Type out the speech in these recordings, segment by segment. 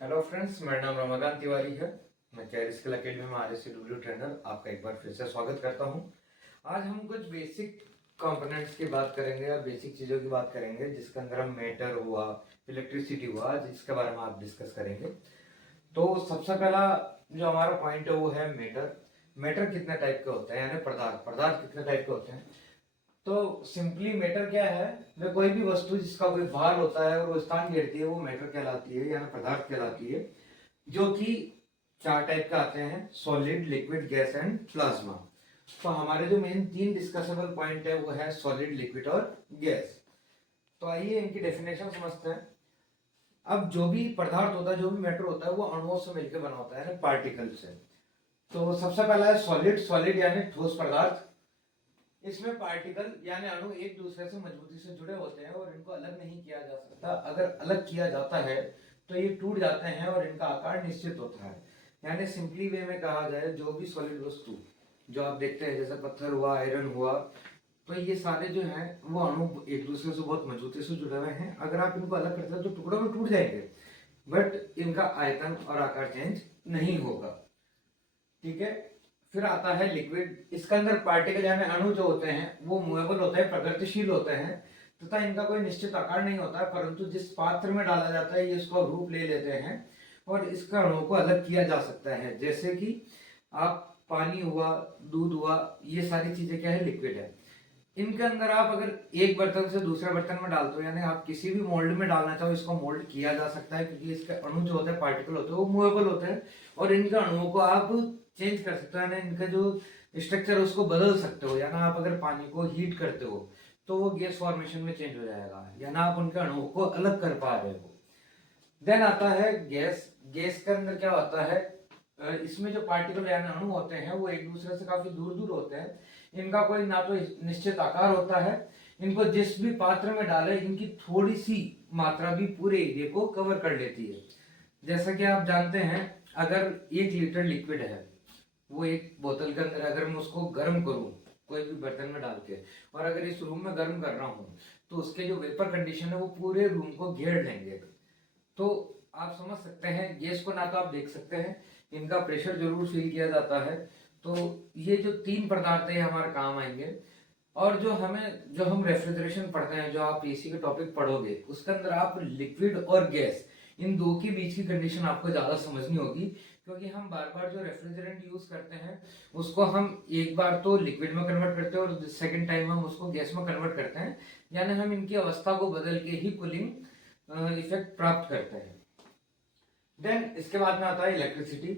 Hello friends, मेरा नाम रमाकांत तिवारी है। मैं कैरियर स्किल अकेडमी में RSCW ट्रेनर आपका एक बार फिर से स्वागत करता हूं। आज हम कुछ बेसिक कंपोनेंट्स की बात करेंगे या बेसिक चीज़ों की बात करेंगे जिसके अंदर हम मैटर हुआ, इलेक्ट्रिसिटी हुआ, जिसके बारे में आप डिस्कस करेंगे। तो सबसे पहला जो हमारा पॉइंट है वो है मैटर। मैटर कितने टाइप के होते हैं, यानी पदार्थ पदार्थ कितने टाइप के होते हैं। तो सिंपली मैटर क्या है, वे कोई भी वस्तु जिसका कोई भार होता है और वो स्थान घेरती है वो मैटर कहलाती है, यानी पदार्थ कहलाती है। जो कि चार टाइप के आते हैं: solid, liquid, gas and plasma. तो हमारे जो मेन तीन डिस्कसेबल पॉइंट है वो है सॉलिड, लिक्विड और गैस। तो आइए इनकी डेफिनेशन समझते हैं। अब जो भी पदार्थ होता है, जो भी मैटर होता है, वो अणुओं से मिलकर बना होता है, पार्टिकल से। तो सबसे पहला है सॉलिड। सॉलिड यानी ठोस पदार्थ। इसमें पार्टिकल यानी अणु एक दूसरे से मजबूती से जुड़े होते हैं और इनको अलग नहीं किया जा सकता। अगर अलग किया जाता है तो ये टूट जाते हैं और इनका आकार निश्चित होता है। यानी सिंपली वे में कहा जाए, जो भी सॉलिड वस्तु जो आप देखते हैं, जैसे पत्थर हुआ, आयरन हुआ, तो ये सारे जो हैं वो अणु एक दूसरे से बहुत मजबूती से जुड़े हुए हैं। अगर आप इनको अलग करते हैं तो टुकड़ों में टूट जाएंगे, बट इनका आयतन और आकार चेंज नहीं होगा। ठीक है। फिर आता है लिक्विड। इसके अंदर पार्टिकल यानी अणु जो होते हैं वो मूवेबल होते हैं, प्रगतिशील होते हैं, तथा इनका कोई निश्चित आकार नहीं होता है, परंतु जिस पात्र में डाला जाता है ये इसका रूप ले लेते हैं और इसका अणु को अलग किया जा सकता है। जैसे कि आप पानी हुआ, दूध हुआ, ये सारी चीजें क्या है, लिक्विड है। इनके अंदर आप अगर एक बर्तन से दूसरे बर्तन में डालते हो, यानी आप किसी भी मोल्ड में डालना चाहो, इसको मोल्ड किया जा सकता है, क्योंकि इसके अणु जो होते हैं, पार्टिकल होते हैं, वो मूवेबल होते हैं और इनके अणुओं को आप चेंज कर सकते हो, यानी इनका जो स्ट्रक्चर है उसको बदल सकते हो। यानी आप अगर पानी को हीट करते हो तो वो गैस फॉर्मेशन में चेंज हो जाएगा, यानी आप उनके अणुओं को अलग कर पा रहे हो। देन आता है गैस। गैस के अंदर क्या होता है, इसमें जो पार्टिकल यानी अणु होते हैं वो एक दूसरे से काफी दूर दूर होते हैं। इनका कोई ना तो निश्चित आकार होता है, इनको जिस भी पात्र में डाले इनकी थोड़ी सी मात्रा भी पूरे एरिया को कवर कर लेती है। जैसा कि आप जानते हैं, अगर 1 लीटर लिक्विड है, वो एक बोतल के अंदर अगर मैं उसको गर्म करूं कोई भी बर्तन में डाल के, और अगर इस रूम में गर्म कर रहा हूं, तो उसके जो वेपर कंडीशन है वो पूरे रूम को घेर लेंगे। तो आप समझ सकते हैं, गैस को ना तो आप देख सकते हैं, इनका प्रेशर जरूर फील किया जाता है। तो ये जो तीन पदार्थ है हमारे काम आएंगे। और जो हम रेफ्रिजरेशन पढ़ते हैं, जो आप एसी के टॉपिक पढ़ोगे, उसके अंदर आप लिक्विड और गैस, इन दो के बीच की कंडीशन आपको ज्यादा समझनी होगी, क्योंकि हम बार बार जो रेफ्रिजरेंट यूज करते हैं उसको हम एक बार तो लिक्विड में कन्वर्ट करते हैं और सेकेंड टाइम हम उसको गैस में कन्वर्ट करते हैं। यानी हम इनकी अवस्था को बदल के ही कूलिंग इफेक्ट प्राप्त करते हैं। देन इसके बाद में आता है इलेक्ट्रिसिटी।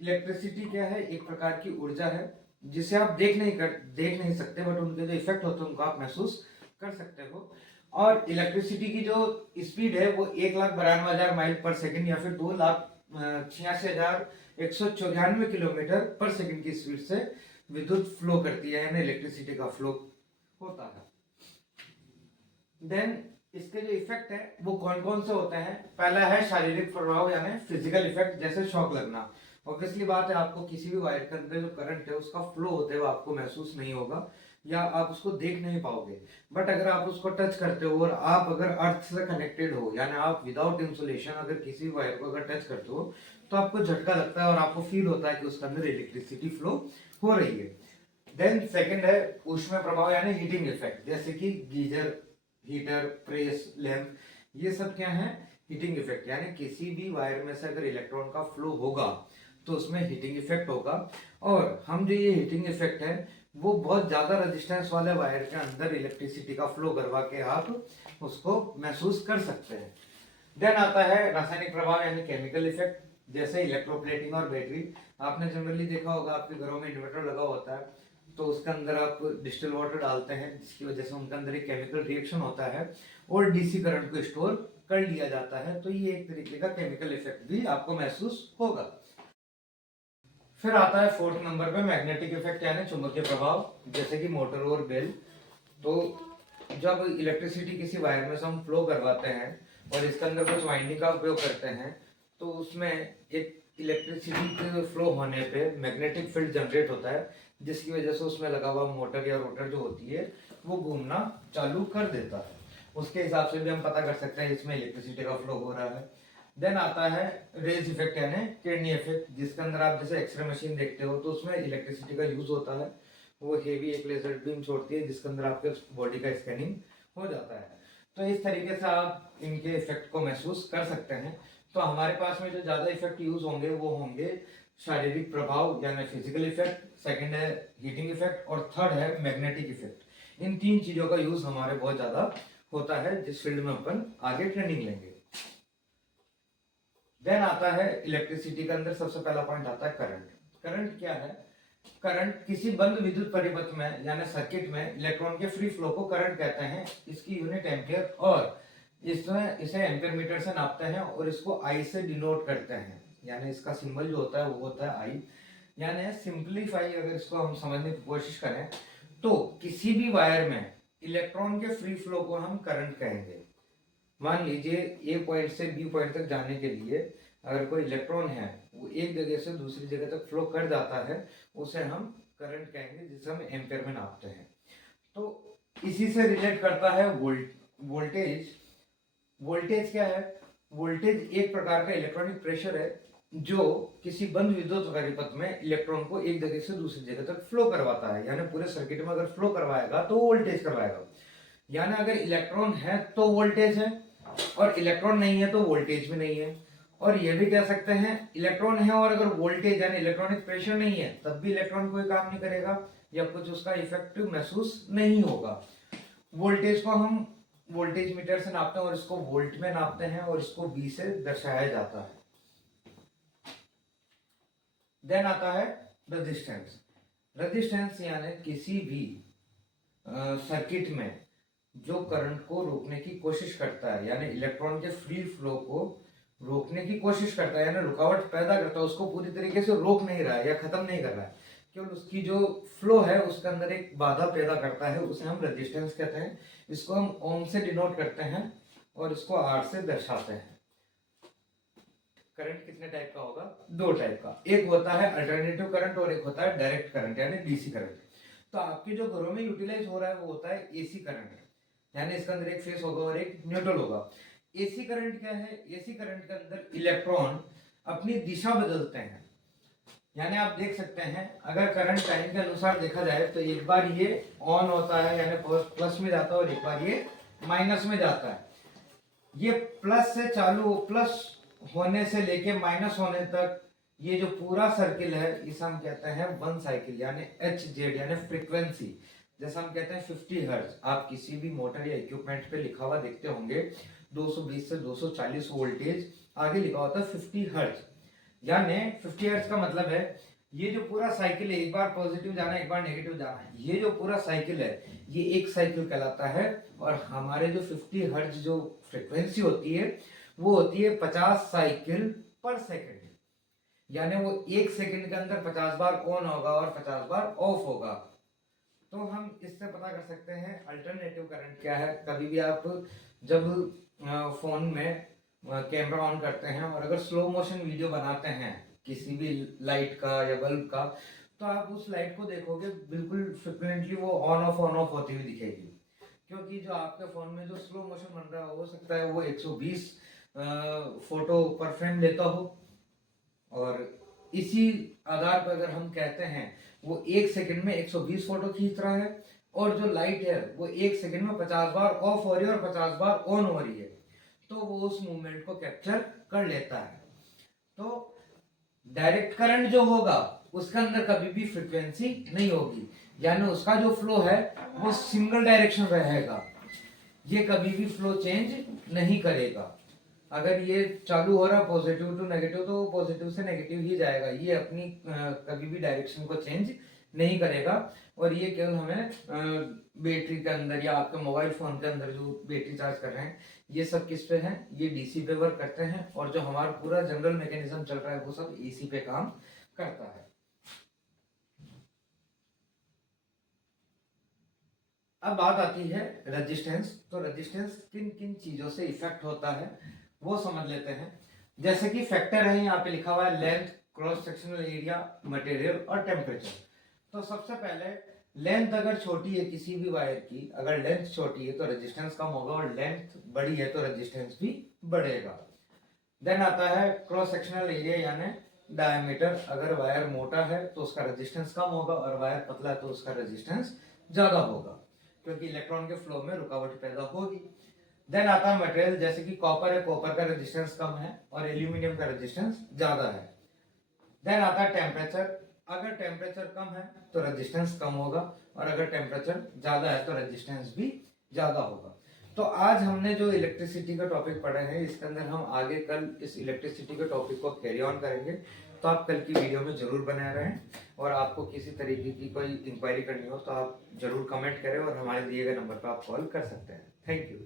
इलेक्ट्रिसिटी क्या है, एक प्रकार की ऊर्जा है जिसे आप देख नहीं सकते, बट उनके जो इफेक्ट होते हैं उनको आप महसूस कर सकते हो। और इलेक्ट्रिसिटी की जो स्पीड है वो 1,92,000 माइल पर सेकंड या फिर 2,86,194 किलोमीटर पर सेकंड की स्पीड से विद्युत फ्लो करती है, यानी इलेक्ट्रिसिटी का फ्लो होता है। देन इसके जो इफेक्ट है वो कौन कौन से होते हैं। पहला है शारीरिक प्रभाव, यानी फिजिकल इफेक्ट, जैसे शॉक लगना। ऑब्वियसली बात है, आपको किसी भी वायर के अंदर जो करंट है उसका फ्लो होते हुए आपको महसूस नहीं होगा या आप उसको देख नहीं पाओगे। बट अगर आप उसको टच करते हो और आप अगर अर्थ से कनेक्टेड हो, यानी आप विदाउट इंसुलेशन अगर किसी वायर को अगर टच करते हो, तो आपको झटका लगता है और आपको फील होता है कि उसके अंदर इलेक्ट्रिसिटी फ्लो हो रही है। देन सेकंड है ऊष्मा प्रभाव, यानी हीटिंग इफेक्ट, जैसे कि गीजर, हीटर, प्रेस, लैंप, ये सब क्या है, हीटिंग इफेक्ट। यानी किसी भी वायर में से अगर इलेक्ट्रॉन का फ्लो होगा तो उसमें हीटिंग इफेक्ट होगा। और हम जो ये हीटिंग इफेक्ट है वो बहुत ज्यादा रेजिस्टेंस वाले वायर के अंदर इलेक्ट्रिसिटी का फ्लो करवा के आप उसको महसूस कर सकते हैं। देन आता है रासायनिक प्रभाव, यानी केमिकल इफेक्ट, जैसे इलेक्ट्रोप्लेटिंग और बैटरी। आपने जनरली देखा होगा आपके घरों में इन्वर्टर लगा होता है, तो उसके अंदर आप डिस्टिल वाटर डालते हैं जिसकी वजह से उनके अंदर एक केमिकल रिएक्शन होता है और डीसी करंट को स्टोर कर लिया जाता है। तो ये एक तरीके का केमिकल इफेक्ट भी आपको महसूस होगा। फिर आता है फोर्थ नंबर पे मैग्नेटिक इफेक्ट, यानी चुंबकीय प्रभाव, जैसे कि मोटर और बेल। तो जब इलेक्ट्रिसिटी किसी वायर में से हम फ्लो करवाते हैं और इसके अंदर कुछ वाइंडिंग का उपयोग करते हैं, तो उसमें एक इलेक्ट्रिसिटी के फ्लो होने पे मैग्नेटिक फील्ड जनरेट होता है, जिसकी वजह से उसमें लगा हुआ मोटर या रोटर जो होती है वो घूमना चालू कर देता है। उसके हिसाब से भी हम पता कर सकते हैं इसमें इलेक्ट्रिसिटी का फ्लो हो रहा है। देन आता है रेज इफेक्ट यानी किडनी इफेक्ट, जिसके अंदर आप जैसे एक्सरे मशीन देखते हो तो उसमें इलेक्ट्रिसिटी का यूज होता है। वो हेवी एक लेजर बीम छोड़ती है जिसके अंदर आपके बॉडी का स्कैनिंग हो जाता है। तो इस तरीके से आप इनके इफेक्ट को महसूस कर सकते हैं। तो हमारे पास में जो ज्यादा इफेक्ट यूज होंगे वो होंगे शारीरिक प्रभाव यानी फिजिकल इफेक्ट, सेकंड है हीटिंग इफेक्ट और थर्ड है मैग्नेटिक इफेक्ट। इन तीन चीजों का यूज हमारे बहुत ज्यादा होता है जिस फील्ड में अपन आगे ट्रेनिंग लेंगे। देन आता है इलेक्ट्रिसिटी के अंदर सबसे पहला पॉइंट आता है करंट। करंट क्या है? करंट किसी बंद विद्युत परिपथ में यानी सर्किट में इलेक्ट्रॉन के फ्री फ्लो को करंट कहते हैं। इसकी यूनिट एम्पियर और इसमें इसे एम्पियर मीटर से नापते हैं और इसको आई से डिनोट करते हैं, यानी इसका सिंबल जो होता है वो होता है आई। यानी सिंपलीफाई अगर इसको हम समझने की कोशिश करें तो किसी भी वायर में इलेक्ट्रॉन के फ्री फ्लो को हम करंट कहेंगे। मान लीजिए ए पॉइंट से बी पॉइंट तक जाने के लिए अगर कोई इलेक्ट्रॉन है वो एक जगह से दूसरी जगह तक फ्लो कर जाता है, उसे हम करंट कहेंगे, जिसे हम एम्पियर में नापते हैं। तो इसी से रिलेट करता है वोल्टेज। वोल्टेज क्या है? वोल्टेज एक प्रकार का इलेक्ट्रॉनिक प्रेशर है जो किसी बंद विद्युत परिपथ में इलेक्ट्रॉन को एक जगह से दूसरी जगह तक फ्लो करवाता है। यानी पूरे सर्किट में अगर फ्लो करवाएगा तो वोल्टेज करवाएगा। यानी अगर इलेक्ट्रॉन है तो वोल्टेज है और इलेक्ट्रॉन नहीं है तो वोल्टेज भी नहीं है। और ये भी कह सकते हैं इलेक्ट्रॉन है और अगर वोल्टेज यानी इलेक्ट्रॉनिक प्रेशर नहीं है तब भी इलेक्ट्रॉन कोई काम नहीं करेगा या कुछ उसका इफेक्ट महसूस नहीं होगा। वोल्टेज को हम वोल्टेज मीटर से नापते हैं और इसको वोल्ट में नापते हैं और इसको V से दर्शाया जाता है। देन आता है रेजिस्टेंस। रेजिस्टेंस यानी किसी भी सर्किट में जो करंट को रोकने की कोशिश करता है यानी इलेक्ट्रॉन के फ्री फ्लो को रोकने की कोशिश करता है यानी रुकावट पैदा करता है, उसको पूरी तरीके से रोक नहीं रहा है या खत्म नहीं कर रहा है, केवल उसकी जो फ्लो है उसके अंदर एक बाधा पैदा करता है, उसे हम रेजिस्टेंस कहते हैं। इसको हम ओम से डिनोट करते हैं और इसको आर से दर्शाते हैं। करंट कितने टाइप का होगा? दो टाइप का, एक होता है अल्टरनेटिव करंट और एक होता है डायरेक्ट करंट यानी डीसी करंट। तो आपके जो घरों में यूटिलाइज हो रहा है वो होता है एसी करंट, यानी इसके अंदर एक फेस होगा और एक न्यूट्रल होगा। एसी करंट क्या है? एसी करंट के अंदर इलेक्ट्रॉन अपनी दिशा बदलते हैं। यानी आप देख सकते हैं अगर करंट टाइम के अनुसार देखा जाए तो एक बार ये ऑन होता है यानी प्लस में जाता है और एक बार ये माइनस में जाता है। ये प्लस से चालू प्लस होने से लेके माइनस होने तक ये जो पूरा सर्किल है इसे हम कहते हैं वन साइकिल यानी एच जेड यानी फ्रीक्वेंसी। जैसा हम कहते हैं 50 हर्ट्ज, आप किसी भी मोटर या इक्विपमेंट पे लिखा हुआ देखते होंगे 220 से 240 वोल्टेज, आगे लिखा होता है 50 हर्ट्ज। यानी 50 हर्ट्ज का मतलब है ये जो पूरा साइकिल है, एक बार पॉजिटिव जाना है एक बार नेगेटिव जाना है, ये जो पूरा साइकिल है ये एक साइकिल कहलाता है। और हमारे जो 50 हर्ट्ज जो फ्रीक्वेंसी होती है वो होती है 50 साइकिल पर सेकंड। यानी वो एक सेकंड के अंदर 50 बार ऑन होगा और 50 बार ऑफ होगा। तो हम इससे पता कर सकते हैं अल्टरनेटिव करंट क्या है। कभी भी आप जब फोन में कैमरा ऑन करते हैं और अगर स्लो मोशन वीडियो बनाते हैं किसी भी लाइट का या बल्ब का, तो आप उस लाइट को देखोगे बिल्कुल फ्रिक्वेंटली वो ऑन ऑफ होती हुई दिखेगी, क्योंकि जो आपके फोन में जो स्लो मोशन बन रहा हो सकता है वो 120 फोटो पर फ्रेम लेता हो। और इसी आधार पर अगर हम कहते हैं वो एक सेकंड में 120 फोटो खींच रहा है और जो लाइट है वो एक सेकंड में 50 बार ऑफ हो रही है और 50 बार ऑन हो रही है, तो वो उस मूवमेंट को कैप्चर कर लेता है। तो डायरेक्ट करंट जो होगा उसके अंदर कभी भी फ्रीक्वेंसी नहीं होगी, यानी उसका जो फ्लो है वो सिंगल डायरेक्शन रहेगा, ये कभी भी फ्लो चेंज नहीं करेगा। अगर ये चालू हो रहा पॉजिटिव टू नेगेटिव तो वो पॉजिटिव से नेगेटिव ही जाएगा, ये अपनी कभी भी डायरेक्शन को चेंज नहीं करेगा। और ये केवल हमें बैटरी के अंदर या आपके मोबाइल फोन के अंदर जो बैटरी चार्ज कर रहे हैं ये सब किस पे है? ये डीसी पे वर्क करते हैं और जो हमारा पूरा जनरल मैकेनिज्म चल रहा है वो सब एसी पे काम करता है। अब बात आती है रेजिस्टेंस। तो रेजिस्टेंस किन किन चीजों से इफेक्ट होता है वो समझ लेते हैं। जैसे कि फैक्टर है यहाँ पे लिखा हुआ है length, cross sectional area, material और टेम्परेचर। तो सबसे पहले लेंथ अगर छोटी है किसी भी वायर की, अगर लेंथ छोटी है तो रेजिस्टेंस कम होगा और लेंथ बड़ी है तो रेजिस्टेंस भी बढ़ेगा। देन आता है क्रॉस सेक्शनल एरिया यानी डायमीटर। अगर वायर मोटा है तो उसका रेजिस्टेंस कम होगा और वायर पतला है तो उसका रेजिस्टेंस ज्यादा होगा, क्योंकि इलेक्ट्रॉन के फ्लो में रुकावट पैदा होगी। देन आता है मटेरियल, जैसे कि कॉपर है, कॉपर का रेजिस्टेंस कम है और एल्यूमिनियम का रेजिस्टेंस ज्यादा है। देन आता है टेम्परेचर। अगर टेम्परेचर कम है तो रेजिस्टेंस कम होगा और अगर टेम्परेचर ज्यादा है तो रेजिस्टेंस भी ज्यादा होगा। तो आज हमने जो इलेक्ट्रिसिटी का टॉपिक पढ़ा है, इसके अंदर हम आगे कल इस इलेक्ट्रिसिटी के टॉपिक को कैरी ऑन करेंगे। तो आप कल की वीडियो में जरूर बने रहें, और आपको किसी तरीके की कोई इंक्वायरी करनी हो तो आप जरूर कमेंट करें और हमारे दिए गए नंबर पर आप कॉल कर सकते हैं। Thank you.